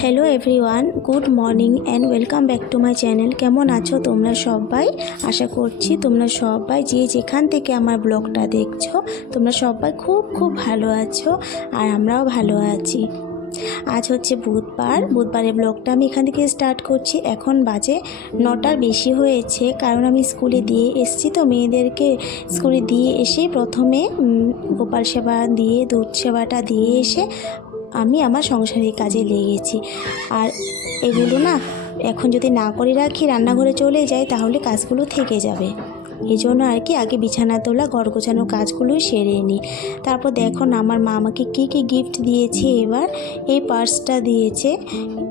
Hello everyone, good morning and welcome back to my channel. কেমন আছো তোমরা সবাই? আশা করছি তোমরা সবাই যে যেখান থেকে আমার ব্লগটা দেখছো তোমরা সবাই খুব খুব ভালো আছো, আর আমরাও ভালো আছি। আজ হচ্ছে বুধবারের ব্লগটা আমি এখান থেকে স্টার্ট করছি। এখন বাজে 9টার বেশি হয়েছে, কারণ আমি স্কুলে দিয়ে এসেছি, তো মেয়েদেরকে স্কুলে দিয়ে এসে প্রথমে গোপাল সেবা দিয়ে দুধ সেবাটা দিয়ে এসে আমি আমার সংসারের কাজে লেগেছি। আর এগুলো না এখন যদি না করে রাখি, রান্নাঘরে চলে যাই, তাহলে কাজগুলো থেকে যাবে। এই জন্য আর কি আগে বিছানা তোলা, ঘর গোছানোর কাজগুলোই সেরে নিই। তারপর দেখো না আমার মা আমাকে কী কী গিফট দিয়েছে। এবার এই পার্সটা দিয়েছে,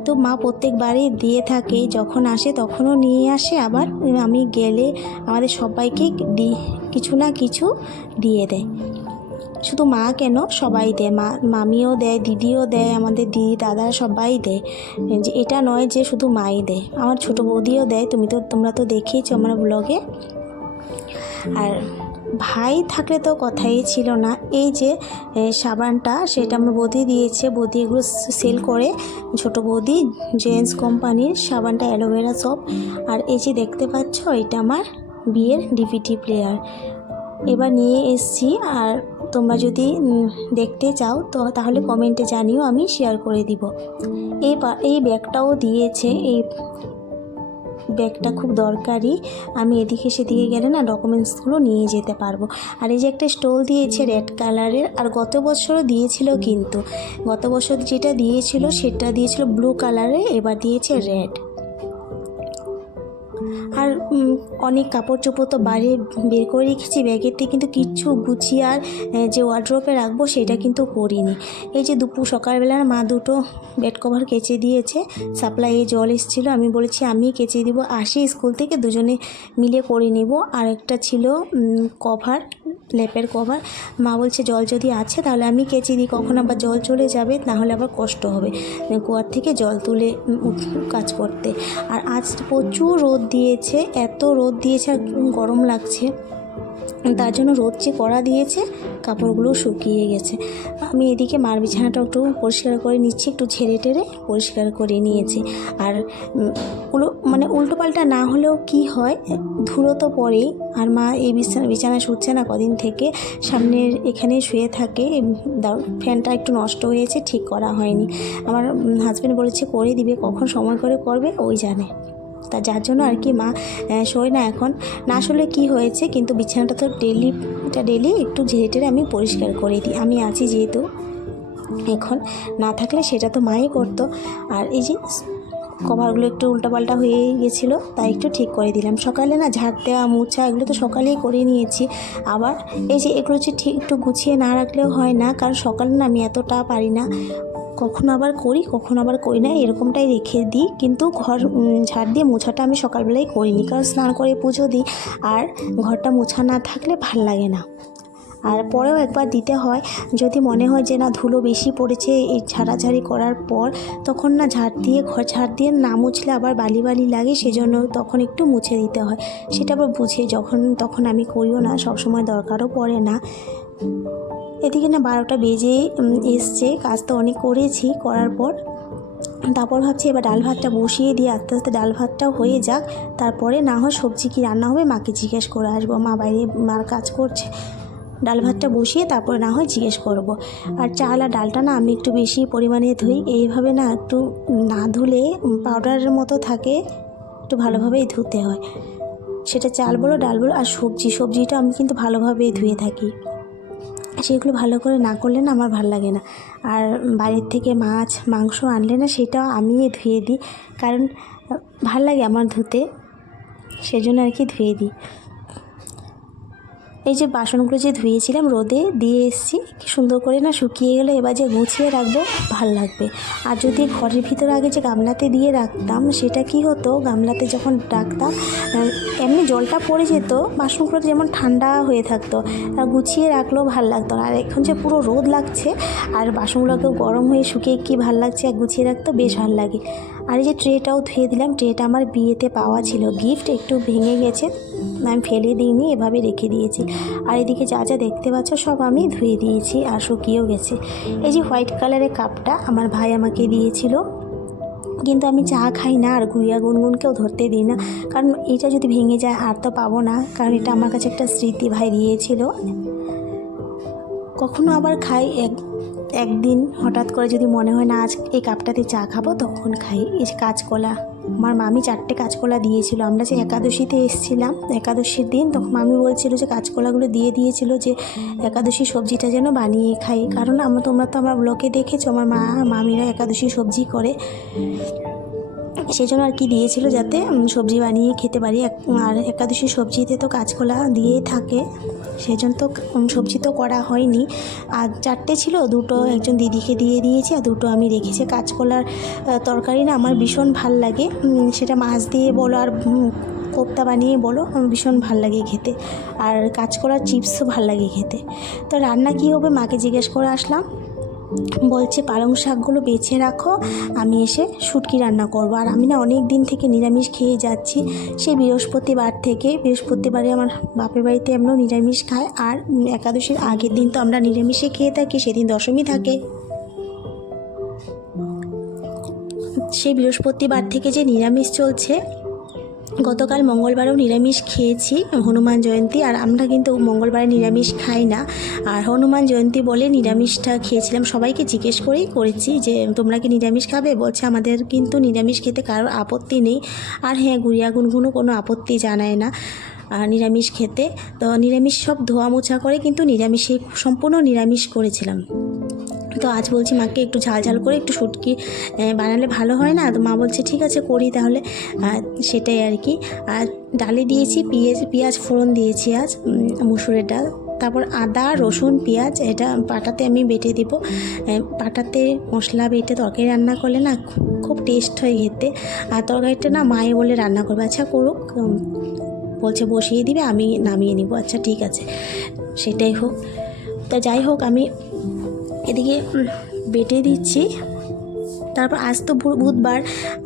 তো মা প্রত্যেকবারই দিয়ে থাকে, যখন আসে তখনও নিয়ে আসে, আবার আমি গেলে আমাদের সবাইকে কিছু না কিছু দিয়ে দেয়। শুধু মা কেন, সবাই দেয়, মামিও দেয়, দিদিও দেয়, আমাদের দিদি দাদারা সবাই দেয়। যে এটা নয় যে শুধু মাই দেয়, আমার ছোটো বৌদিও দেয়, তোমরা তো দেখেইছো আমার ব্লগে। আর ভাই থাকলে তো কথাই ছিল না। এই যে সাবানটা, সেটা আমার বৌদি দিয়েছে, বৌদি এগুলো সেল করে, ছোটো বৌদি জেন্টস কোম্পানির সাবানটা, অ্যালোভেরা সব। আর এই যে দেখতে পাচ্ছ, এটা আমার বিয়ের ডিভিডি প্লেয়ার এবার নিয়ে এসেছি। আর তোমরা যদি দেখতে চাও তো তাহলে কমেন্টে জানিও, আমি শেয়ার করে দিব। এই ব্যাগটাও দিয়েছে, এই ব্যাগটা খুব দরকারি, আমি এদিকে সেদিকে গেলে না ডকুমেন্টসগুলো নিয়ে যেতে পারবো। আর এই যে একটা স্টোল দিয়েছে রেড কালারের, আর গত বছরও দিয়েছিল, কিন্তু গত বছর যেটা দিয়েছিল সেটা দিয়েছিল ব্লু কালারের, এবার দিয়েছে রেড। আর অনেক কাপড় চোপড় তো বাইরে বের করে রেখেছি ব্যাগেতে, কিন্তু কিচ্ছু গুছিয়ে আর যে ওয়ার্ড্রোপে রাখবো সেটা কিন্তু করিনি। এই যে সকালবেলা মা দুটো বেড কভার কেচে দিয়েছে, সাপ্লাইয়ে জল এসেছিলো, আমি বলেছি আমি কেচে দিব, আসি স্কুল থেকে দুজনে মিলে করে নেব। আর একটা ছিল কভার, লেপের কভার, মা বলছে জল যদি আছে তাহলে আমি কেচে দিই, কখন আবার জল চলে যাবে, নাহলে আবার কষ্ট হবে কুয়ার থেকে জল তুলে কাজ করতে। আর আজ প্রচুর রোদ দিয়েছে, এত রোদ দিয়েছে আর গরম লাগছে, তার জন্য রোদ যে কড়া দিয়েছে কাপড়গুলো শুকিয়ে গেছে। আমি এদিকে মার বিছানাটা একটু পরিষ্কার করে নিচ্ছি, একটু ঝেড়ে টেরে পরিষ্কার করে নিয়েছি। আর উল্টো পাল্টা না হলেও কি হয়, ধুলো তো পড়েই। আর মা এই বিছানা শুচ্ছে না কদিন থেকে, সামনের এখানে শুয়ে থাকে। ফ্যানটা একটু নষ্ট হয়েছে, ঠিক করা হয়নি। আমার হাজব্যান্ড বলেছে করে দিবে, কখন সময় করে করবে ওই জানে, তা যার জন্য আর কি মা শোয় না এখন। না আসলে কি হয়েছে, কিন্তু বিছানাটা তো ডেলি একটু ঝেড়ে টেরে আমি পরিষ্কার করে দিই, আমি আছি যেহেতু। এখন না থাকলে সেটা তো মাই করতো। আর এই যে কভারগুলো একটু উল্টাপাল্টা হয়ে গেছিলো, তাই একটু ঠিক করে দিলাম। সকালে না ঝাড় দেওয়া মোছা এগুলো তো সকালেই করে নিয়েছি। আবার এই যে এগুলো যে ঠিক একটু গুছিয়ে না রাখলেও হয় না, কারণ সকালে না আমি এতটা পারি না, কখনো আবার করি কখনো আবার করি না, এরকমটাই রেখে দিই। কিন্তু ঘর ঝাড় দিয়ে মোছাটা আমি সকালবেলায় করিনি, কারণ স্নান করে পুজো দিই, আর ঘরটা মোছা না থাকলে ভাল লাগে না। আর পরেও একবার দিতে হয়, যদি মনে হয় যে না ধুলো বেশি পড়েছে এই ঝাড়াঝাড়ি করার পর, তখন না ঘর ঝাড় দিয়ে না মুছলে আবার বালি বালি লাগে, সেজন্য তখন একটু মুছে দিতে হয়। সেটা আবার বুঝে তখন আমি করিও না, সবসময় দরকারও পড়ে না। এদিকে না 12টা বেজে এসছে, কাজ তো অনেক করেছি, করার পর তারপর ভাবছি এবার ডাল ভাতটা বসিয়ে দিয়ে আস্তে আস্তে ডাল ভাতটাও হয়ে যাক, তারপরে না হয় সবজি কী রান্না হবে মাকে জিজ্ঞেস করে আসবো, মা বাইরে মার কাজ করছে। ডাল ভাতটা বসিয়ে তারপরে না হয় জিজ্ঞেস করব। আর চাল আর ডালটা না আমি একটু বেশি পরিমাণে ধুই, এইভাবে না একটু না ধুলে পাউডারের মতো থাকে, একটু ভালোভাবেই ধুতে হয়, সেটা চাল বলো ডাল বলো। আর সবজিটা আমি কিন্তু ভালোভাবেই ধুয়ে থাকি, সেগুলো ভালো করে না করলে না আমার ভালো লাগে না। আর বাইরের থেকে মাছ মাংস আনলে না সেটাও আমি ধুয়ে দিই, কারণ ভাল লাগে আমার ধুতে, সেজন্য আর কি ধুয়ে দিই। এই যে বাসনগুলো যে ধুয়েছিলাম রোদে দিয়ে এসেছি, কি সুন্দর করে না শুকিয়ে গেলো, এবার যে গুছিয়ে রাখবো ভাল লাগবে। আর যদি ঘরের ভিতরে আগে যে গামলাতে দিয়ে রাখতাম, সেটা কি হতো, গামলাতে যখন রাখতাম এমনি জলটা পড়ে যেত, বাসনগুলো যেমন ঠান্ডা হয়ে থাকতো, আর গুছিয়ে রাখলেও ভাল লাগতো না। আর এখন যে পুরো রোদ লাগছে আর বাসনগুলোকেও গরম হয়ে শুকিয়ে কি ভাল লাগছে, আর গুছিয়ে রাখতে বেশ ভাল লাগে। আর এই যে ট্রেটাও ধুয়ে দিলাম, ট্রেটা আমার বিয়েতে পাওয়া ছিল গিফট, একটু ভেঙে গেছে, আমি ফেলে দিইনি, এভাবে রেখে দিয়েছি। আর এদিকে যা যা দেখতে পাচ্ছ সব আমি ধুয়ে দিয়েছি আর শুকিয়েও গেছে। এই যে হোয়াইট কালারের কাপটা আমার ভাই আমাকে দিয়েছিল, কিন্তু আমি চা খাই না আর গুড়িয়া গুনগুনকেও ধরতে দিই না, কারণ এটা যদি ভেঙে যায় আর তো পাবো না, কারণ এটা আমার কাছে একটা স্মৃতি, ভাই দিয়েছিল। কখনো আবার খাই একদিন হঠাৎ করে যদি মনে হয় না আজ এই কাপটাতে চা খাবো, তখন খাই। এই যে কাঁচকলা, আমার মামি 4টে কাঁচকলা দিয়েছিল। আমরা যে একাদশীতে এসেছিলাম, একাদশীর দিন, তখন মামি বলছিল যে কাঁচকলাগুলো দিয়েছিল যে একাদশী সবজিটা যেন বানিয়ে খাই, কারণ তোমরা তো আমার ব্লগে দেখেছো আমার মামিরা একাদশী সবজি করে, সেই জন্য আর কি দিয়েছিল যাতে সবজি বানিয়ে খেতে পারি। আর একাদশী সবজিতে তো কাঁচকলা দিয়েই থাকে, সেই জন্য তো সবজি তো করা হয়নি। আর 4টে ছিল, 2টো একজন দিদিকে দিয়ে দিয়েছি আর 2টো আমি রেখেছি। কাঁচকলার তরকারি না আমার ভীষণ ভাল লাগে, সেটা মাছ দিয়ে বলো আর কোপ্তা বানিয়ে বলো, ভীষণ ভাল লাগে খেতে। আর কাঁচকলার চিপসও ভাল লাগে খেতে। তো রান্না কী হবে মাকে জিজ্ঞেস করে আসলাম, বলছে পালং শাকগুলো বেছে রাখো, আমি এসে শুটকি রান্না করবো। আর আমি না অনেক দিন থেকে নিরামিষ খেয়ে যাচ্ছি, সেই বৃহস্পতিবার থেকে। বৃহস্পতিবারে আমার বাপের বাড়িতে এমনও নিরামিষ খায়, আর একাদশীর আগের দিন তো আমরা নিরামিষে খেয়ে থাকি, সেদিন দশমী থাকে। সেই বৃহস্পতিবার থেকে যে নিরামিষ চলছে, গতকাল মঙ্গলবারেও নিরামিষ খেয়েছি, হনুমান জয়ন্তী, আর আমরা কিন্তু মঙ্গলবারে নিরামিষ খাই না। আর হনুমান জয়ন্তী বলে নিরামিষটা খেয়েছিলাম। সবাইকে জিজ্ঞেস করেছি যে তোমরা কি নিরামিষ খাবে, বলছে আমাদের কিন্তু নিরামিষ খেতে কারোর আপত্তি নেই। আর হ্যাঁ, গুড়িয়া গুনগুনও কোনো আপত্তি জানায় না নিরামিষ খেতে। তো নিরামিষ সব ধোয়া মোছা করে, কিন্তু নিরামিষে সম্পূর্ণ নিরামিষ করেছিলাম। তো আজ বলছি মাকে একটু ঝাল ঝাল করে একটু শুটকি বানালে ভালো হয় না, তো মা বলছে ঠিক আছে করি তাহলে, সেটাই আর কি। আর ডালে দিয়েছি পেঁয়াজ ফোড়ন দিয়েছি আজ, মুসুরের ডাল। তারপর আদা রসুন পেঁয়াজ এটা পাটাতে আমি বেটে দিব। পাটাতে মশলা বেটে তরকারি রান্না করলে না খুব টেস্ট হয় খেতে। আর তরকারিটা না মায়ে বলে রান্না করবে, আচ্ছা করুক, বলছে বসিয়ে দিবে, আমি নামিয়ে নিব। আচ্ছা ঠিক আছে, সেটাই হোক। তা যাই হোক, আমি এদিকে বেটে দিচ্ছি। তারপর আজ তো বুধবার,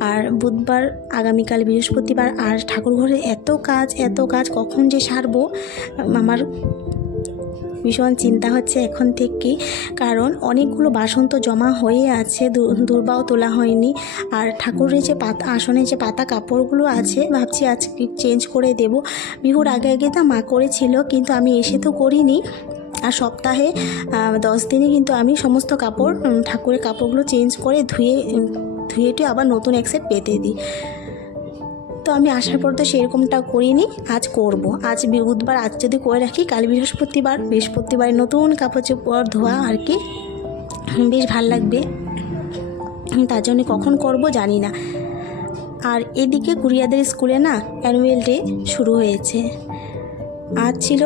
আর বুধবার আগামীকাল বৃহস্পতিবার, আর ঠাকুর ঘরে এত কাজ কখন যে সারবো আমার ভীষণ চিন্তা হচ্ছে এখন থেকেই, কারণ অনেকগুলো বাসন তো জমা হয়ে আছে, দুর্বাও তোলা হয়নি। আর ঠাকুরের যে আসনে যে পাতা কাপড়গুলো আছে, ভাবছি আজকে চেঞ্জ করে দেব। বিহুর আগে তো মা করেছিল, কিন্তু আমি এসে তো করিনি। আর সপ্তাহে 10 দিনে কিন্তু আমি সমস্ত কাপড়, ঠাকুরের কাপড়গুলো চেঞ্জ করে ধুয়ে আবার নতুন এক সেট পেতে দিই। তো আমি আসার পর তো সেরকমটা করিনি, আজ করব। আজ বুধবার, আজ যদি করে রাখি কাল বৃহস্পতিবারে নতুন কাপড় চোপড় ধোয়া আর কি, বেশ ভাল লাগবে। তার জন্য কখন করব জানি না। আর এদিকে গুড়িয়াদের স্কুলে না অ্যানুয়াল ডে শুরু হয়েছে। আজ ছিল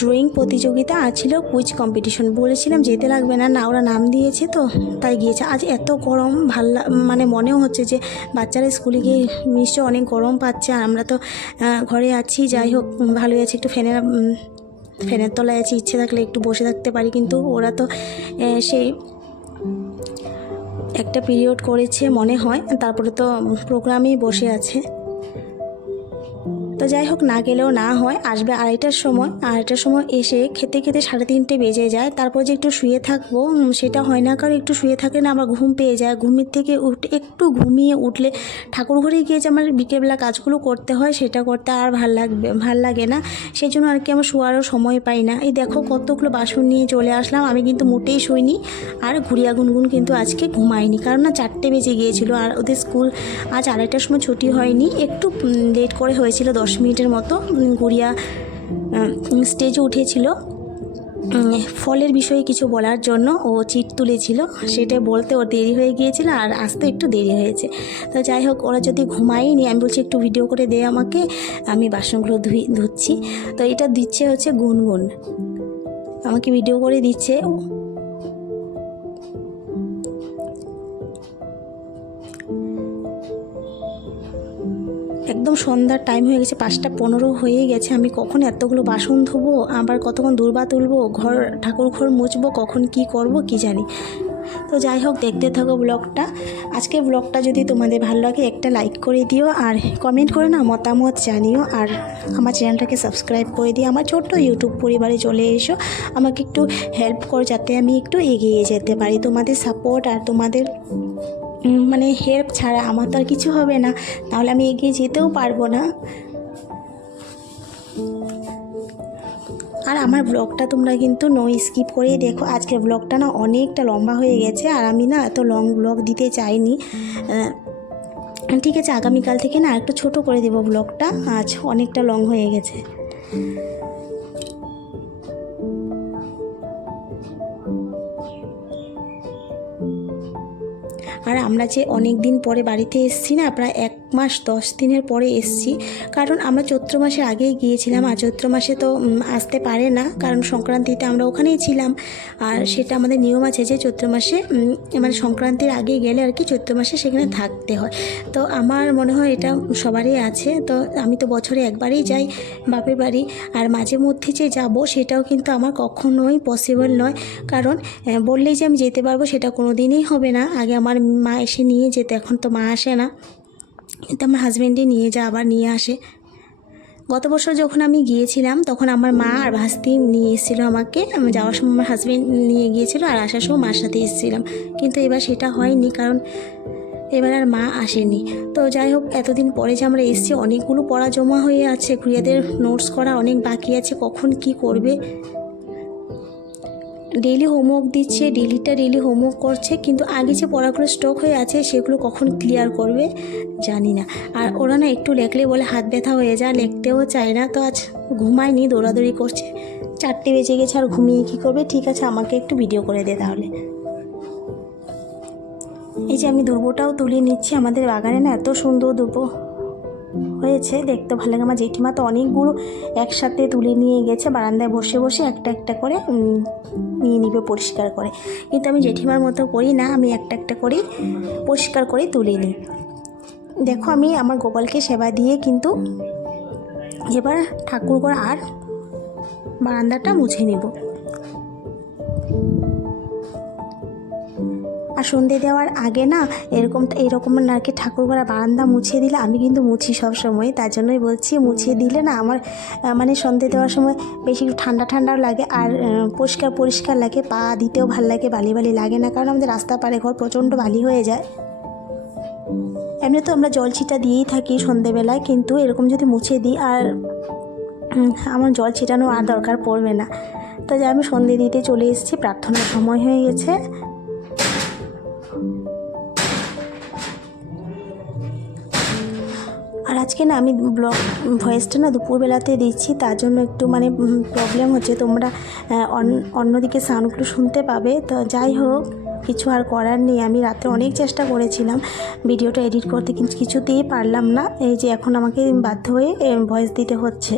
ড্রয়িং প্রতিযোগিতা, আর ছিল কুইজ কম্পিটিশন। বলেছিলাম যেতে লাগবে না, ওরা নাম দিয়েছে তো তাই গিয়েছে। আজ এত গরম, মানে মনেও হচ্ছে যে বাচ্চারা স্কুলে গিয়ে নিশ্চয় অনেক গরম পাচ্ছে, আর আমরা তো ঘরে আছি। যাই হোক, ভালোই আছি, একটু ফ্যানের তলায় আছি, ইচ্ছে থাকলে একটু বসে থাকতে পারি, কিন্তু ওরা তো সেই একটা পিরিয়ড করেছে মনে হয়, তারপরে তো প্রোগ্রামেই বসে আছে। তো যাই হোক, না গেলেও না হয়, আসবে আড়াইটার সময় এসে খেতে 3:30 বেজে যায়। তারপর যে একটু শুয়ে থাকবো সেটা হয় না, কারণ একটু শুয়ে থাকলে না আমার ঘুম পেয়ে যায়। ঘুমের থেকে একটু ঘুমিয়ে উঠলে ঠাকুর ঘরে গিয়ে যে আমার বিকেলবেলা কাজগুলো করতে হয়, সেটা করতে আর ভাল লাগে না। সেই জন্য আর কি আমার শোয়ারও সময় পাই না। এই দেখো কতগুলো বাসন নিয়ে চলে আসলাম। আমি কিন্তু মোটেই শুইনি, আর গুড়িয়া গুনগুন কিন্তু আজকে ঘুমায়নি, কারণ না 4টে বেজে গিয়েছিল। আর ওদের স্কুল আজ আড়াইটার সময় ছুটি হয়নি, একটু লেট করে হয়েছিল, 10 মিনিটের মতো। গুড়িয়া স্টেজে উঠেছিল ফলের বিষয়ে কিছু বলার জন্য, ও চিট তুলেছিল, সেটা বলতে ওর দেরি হয়ে গিয়েছিল, আর আসতে একটু দেরি হয়েছে। তো যাই হোক, ওরা যদি ঘুমায়নি, আমি বলছি একটু ভিডিও করে দে আমাকে, আমি বাসনগুলো ধুচ্ছি। তো এটা দিচ্ছে হচ্ছে গুনগুন, আমাকে ভিডিও করে দিচ্ছে। একদম সন্ধ্যার টাইম হয়ে গেছে, 5:15 হয়ে গেছে। আমি কখন এতগুলো বাসন ধোবো, আবার কতক্ষণ দূর্বা তুলবো, ঠাকুর ঘর মুছবো, কখন কি করব কি জানি। তো যাই হোক, দেখতে থাকো ব্লগটা। আজকের ব্লগটা যদি তোমাদের ভালো লাগে একটা লাইক করে দিও, আর কমেন্ট করে না মতামত জানিও, আর আমার চ্যানেলটাকে সাবস্ক্রাইব করে দিও। আমার ছোট্ট ইউটিউব পরিবারে চলে এসো, আমাকে একটু হেল্প করো যাতে আমি একটু এগিয়ে যেতে পারি। তোমাদের সাপোর্ট আর তোমাদের মানে হেল্প ছাড়া আমার তো আর কিছু হবে না, তাহলে আমি এগিয়ে যেতেও পারবো না। আর আমার ব্লগটা তোমরা কিন্তু নো স্কিপ করেই দেখো। আজকের ব্লগটা না অনেকটা লম্বা হয়ে গেছে, আর আমি না এত লং ব্লগ দিতে চাইনি। ঠিক আছে, আগামীকাল থেকে না একটু ছোট করে দেবো ব্লগটা, আজ অনেকটা লং হয়ে গেছে। আর আমরা যে অনেক দিন পরে বাড়িতে এসেছি না, প্রায় 1 মাস 10 দিনের পরে এসেছি, কারণ আমরা চৈত্র মাসের আগেই গিয়েছিলাম। আর চৈত্র মাসে তো আসতে পারে না, কারণ সংক্রান্তিতে আমরা ওখানেই ছিলাম। আর সেটা আমাদের নিয়ম আছে যে চৈত্র মাসে মানে সংক্রান্তির আগে গেলে আর কি চৈত্র মাসে সেখানে থাকতে হয়। তো আমার মনে হয় এটা সবারই আছে। তো আমি তো বছরে একবারই যাই বাপের বাড়ি, আর মাঝে মধ্যে যে যাব সেটাও কিন্তু আমার কখনোই পসিবল নয়, কারণ বললেই যে আমি যেতে পারবো সেটা কোনো দিনই হবে না। আগে আমার মা এসে নিয়ে যেত, এখন তো মা আসে না, কিন্তু আমার হাজব্যান্ডই নিয়ে যায়, আবার নিয়ে আসে। গত বছর যখন আমি গিয়েছিলাম তখন আমার মা আর ভাস্তি নিয়ে এসেছিলো আমাকে। আমি যাওয়ার সময় আমার হাজব্যান্ড নিয়ে গিয়েছিলো, আর আসার সময় মার সাথে এসেছিলাম। কিন্তু এবার সেটা হয়নি, কারণ এবার আর মা আসেনি। তো যাই হোক, এতদিন পরে যে আমরা এসেছি, অনেকগুলো পড়া জমা হয়ে আছে, ক্রিয়াদের নোটস করা অনেক বাকি আছে, কখন কি করবে। ডেইলি হোমওয়ার্ক দিচ্ছে, ডেইলি হোমওয়ার্ক করছে, কিন্তু আগে যে পড়াগুলো স্টক হয়ে আছে সেগুলো কখন ক্লিয়ার করবে জানি না। আর ওরা না একটু লেখলে বলে হাত ব্যথা হয়ে যায়, লিখতেও চায় না। তো আজ ঘুমায়নি, দৌড়াদৌড়ি করছে। 4টে বেজে গেছে, আর ঘুমিয়ে কী করবে। ঠিক আছে, আমাকে একটু ভিডিও করে দে তাহলে। এই যে আমি দুর্বটাও তুলে নিচ্ছি। আমাদের বাগানে না এত সুন্দর দুর্ব হয়েছে, দেখতে ভালো লাগে। আমার জেঠিমা তো অনেকগুলো একসাথে তুলে নিয়ে গেছে, বারান্দায় বসে বসে একটা একটা করে নিয়ে নিবে পরিষ্কার করে। কিন্তু আমি জেঠিমার মতো করি না, আমি একটা একটা করেই পরিষ্কার করে তুলে নিই। দেখো, আমি আমার গোপালকে সেবা দিয়ে কিন্তু এবার ঠাকুরঘর আর বারান্দাটা মুছে নেব। আর সন্ধে দেওয়ার আগে না এরকম আর কি ঠাকুরঘর বারান্দা মুছিয়ে দিলে, আমি কিন্তু মুছি সব সময়, তার জন্যই বলছি মুছিয়ে দিলে না আমার মানে সন্ধে দেওয়ার সময় বেশি একটু ঠান্ডা ঠান্ডাও লাগে, আর পরিষ্কার লাগে, পা দিতেও ভালো লাগে, বালি বালি লাগে না, কারণ আমাদের রাস্তা পারে ঘর প্রচণ্ড বালি হয়ে যায়। এমনি তো আমরা জল ছিটা দিয়েই থাকি সন্ধেবেলায়, কিন্তু এরকম যদি মুছে দিই আর আমার জল ছিটানো আর দরকার পড়বে না। তো যাই, আমি সন্ধে দিতে চলে এসেছি, প্রার্থনার সময় হয়ে গেছে। আর আজকে না আমি ভয়েসটা না দুপুরবেলাতে দিচ্ছি, তার জন্য একটু মানে প্রবলেম হচ্ছে। তোমরা অন্যদিকে সাউন্ডগুলো শুনতে পাবে। তো যাই হোক, কিছু আর করার নেই। আমি রাতে অনেক চেষ্টা করেছিলাম ভিডিওটা এডিট করতে, কিন্তু কিছুতেই পারলাম না। এই যে এখন আমাকে বাধ্য হয়ে ভয়েস দিতে হচ্ছে।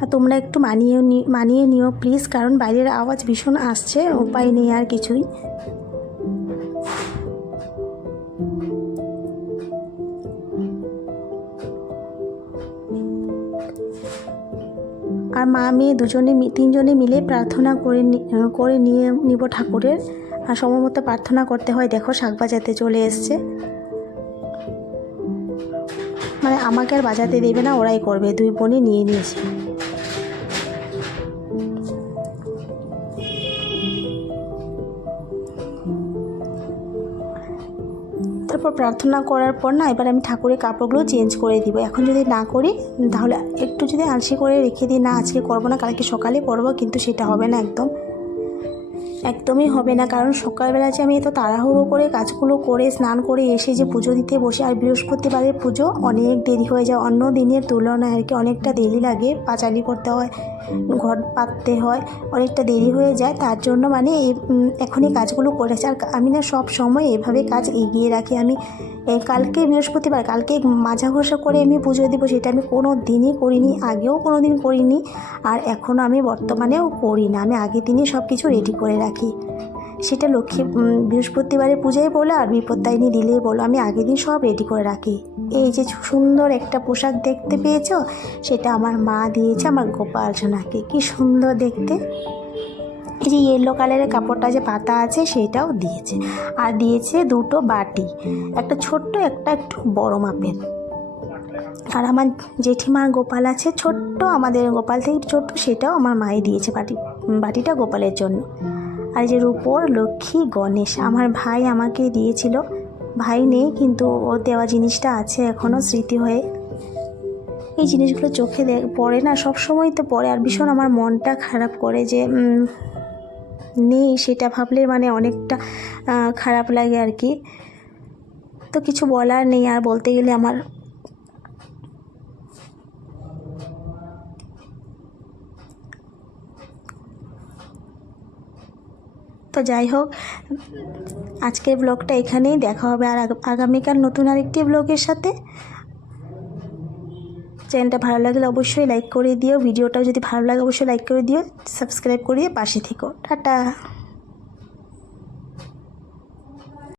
আর তোমরা একটু মানিয়ে নিও প্লিজ, কারণ বাইরের আওয়াজ ভীষণ আসছে, উপায় নেই আর কিছুই। আর মা মেয়ে তিনজনে মিলে প্রার্থনা করে নিয়ে নিব ঠাকুরের। আর সময় মতো প্রার্থনা করতে হয়। দেখো, শাক বাজাতে চলে এসছে, মানে আমাকে আর বাজাতে দেবে না, ওরাই করবে, 2 বোনে নিয়ে নিয়েছে। তারপর প্রার্থনা করার পর না, এবার আমি ঠাকুরের কাপড়গুলো চেঞ্জ করে দিব। এখন যদি না করি তাহলে একটু যদি আলসি করে রেখে দিই, না আজকে করবো না, কালকে সকালে করবো, কিন্তু সেটা হবে না, একদমই হবে না। কারণ সকালবেলা যে আমি এত তাড়াহুড়ো করে কাজগুলো করে স্নান করে এসে যে পুজো দিতে বসে, আর বৃহস্পতিবারের পুজো অনেক দেরি হয়ে যায়, অন্য দিনের তুলনায় আর কি অনেকটা দেরি লাগে। পাঁচালি করতে হয়, ঘর পাততে হয়, অনেকটা দেরি হয়ে যায়। তার জন্য মানে এখনই কাজগুলো করেছি। আর আমি না সব সময় এভাবে কাজ এগিয়ে রাখি। আমি কালকে বৃহস্পতিবার, কালকে মাজা ঘষা করে আমি পুজো দেবো, সেটা আমি কোনো দিনই করিনি, আগেও কোনো দিন করিনি, আর এখনও আমি বর্তমানেও করি না। আমি আগের দিনই সব কিছু রেডি করে রাখি, সেটা বৃহস্পতিবারের পূজাই বলো আর বিপত্তারিণী দিলেই বলো, আমি আগের দিন সব রেডি করে রাখি। এই যে সুন্দর একটা পোশাক দেখতে পেয়েছো, সেটা আমার মা দিয়েছে আমার গোপাল সোনাকে, কি সুন্দর দেখতে। এই যে ইয়েলো কালারের কাপড়টা যে পাতা আছে সেটাও দিয়েছে, আর দিয়েছে 2টো বাটি, একটা ছোট্ট, একটা একটু বড় মাপের। আর আমার জেঠিমার গোপাল আছে ছোট্ট, আমাদের গোপাল থেকে ছোট্ট, সেটাও আমার মাই দিয়েছে বাটি। বাটিটা গোপালের জন্য। আর যে রূপোর লক্ষ্মী গণেশ আমার ভাই আমাকে দিয়েছিল, ভাই নেই কিন্তু ওর দেওয়া জিনিসটা আছে এখনও স্মৃতি হয়ে। এই জিনিসগুলো চোখে পড়ে না, সব সময় তো পড়ে, আর ভীষণ আমার মনটা খারাপ করে যে নেই, সেটা ভাবলে মানে অনেকটা খারাপ লাগে আর কি। তো কিছু বলার নেই, আর বলতে গেলে আমার তো যাই হোক, আজকের ব্লগটা এখানেই, দেখা হবে আর আগামীকাল নতুন আরেকটি ব্লগের সাথে। চ্যানেলটা ভালো লাগলে অবশ্যই লাইক করে দিও, ভিডিওটাও যদি ভালো লাগে অবশ্যই লাইক করে দিও, সাবস্ক্রাইব করিয়ে পাশে থেকো। টাটা।